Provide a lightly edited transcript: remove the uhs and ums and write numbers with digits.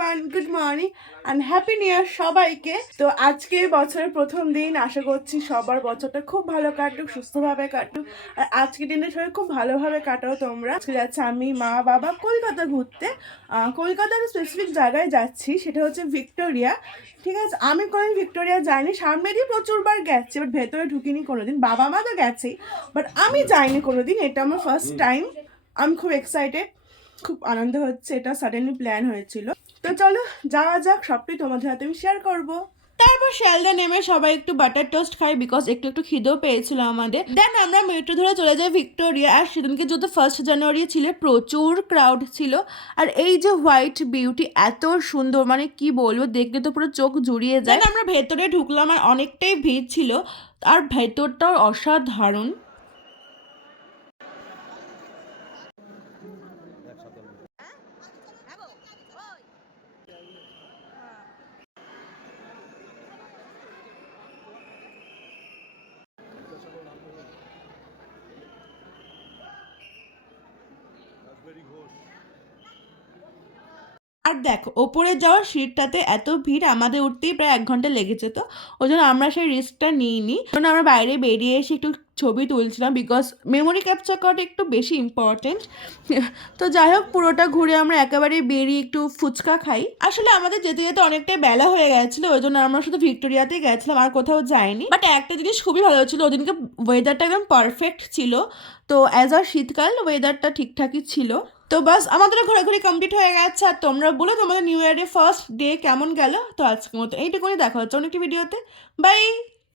Everyone, good morning and happy new year সবাইকে। তো আজকে বছরের প্রথম দিন, আশা করছি সবার বছরটা খুব ভালো কাটুক, সুস্থভাবে কাটুক। আর আজকের দিনটা সবাই খুব ভালোভাবে কাটাও তোমরা। আজকে যাচ্ছে আমি, মা, বাবা কলকাতা ঘুরতে। কলকাতার স্পেসিফিক জায়গায় যাচ্ছি, সেটা হচ্ছে ভিক্টোরিয়া। ঠিক আছে, আমি কোনোদিন ভিক্টোরিয়া যাইনি, সামনে দিয়ে প্রচুরবার গেছি, বাট ভেতরে ঢুকিনি কোনোদিন। বাবা মা তো গেছেই, বাট আমি যাইনি কোনোদিন, এটা আমার ফার্স্ট টাইম। আমি খুব এক্সাইটেড, খুব আনন্দ হচ্ছে, এটা সাডেনলি প্ল্যান হয়েছিল। তো চলো যাওয়া যাক, সবটাই তোমাদের হাতে আমি শেয়ার করবো। তারপর শিয়ালদা নেমে সবাই একটু বাটার টোস্ট খাই, বিকজ একটু একটু খিদেও পেয়েছিল আমাদের। দেন আমরা মেট্রো ধরে চলে যাই ভিক্টোরিয়া। আর সেদিনকে যেহেতু 1 জানুয়ারি ছিল, প্রচুর ক্রাউড ছিল। আর এই যে হোয়াইট বিউটি এত সুন্দর, মানে কি বলবো, দেখলে তো পুরো চোখ জুড়িয়ে যায়। আমরা ভেতরে ঢুকলাম আর অনেকটাই ভিড় ছিল, আর ভেতরটাও অসাধারণ। আর দেখো, ওপরে যাওয়ার সিটটাতে এত ভিড়, আমাদের উঠতেই প্রায় 1 ঘন্টা লেগেছে। তো ওই জন্য আমরা সেই রিস্কটা নিইনি। কারণ আমরা বাইরে বেরিয়ে এসে একটু ছবি তুলছিলাম, বিকজ মেমোরি ক্যাপচার করাটা একটু বেশি ইম্পর্টেন্ট। তো যাই হোক, পুরোটা ঘুরে আমরা একেবারে বেরিয়ে একটু ফুচকা খাই। আসলে আমাদের যেতে যেতে অনেকটাই বেলা হয়ে গেছিলো, ওই জন্য আমরা শুধু ভিক্টোরিয়াতেই গেছিলাম, আর কোথাও যাইনি। বাট একটা জিনিস খুবই ভালো ছিল, ওদিনকে ওয়েদারটা একদম পারফেক্ট ছিল। তো অ্যাজ আর শীতকাল, ওয়েদারটা ঠিকঠাকই ছিল। তো বাস আমাদেরও ঘোরাঘুরি কমপ্লিট হয়ে গেছে। আর তোমরা বলো তোমাদের নিউ ইয়ারের ফার্স্ট ডে কেমন গেল। তো আজকের মতো এইটুকুনি, দেখা হচ্ছে অন্য একটি ভিডিওতে। বাই।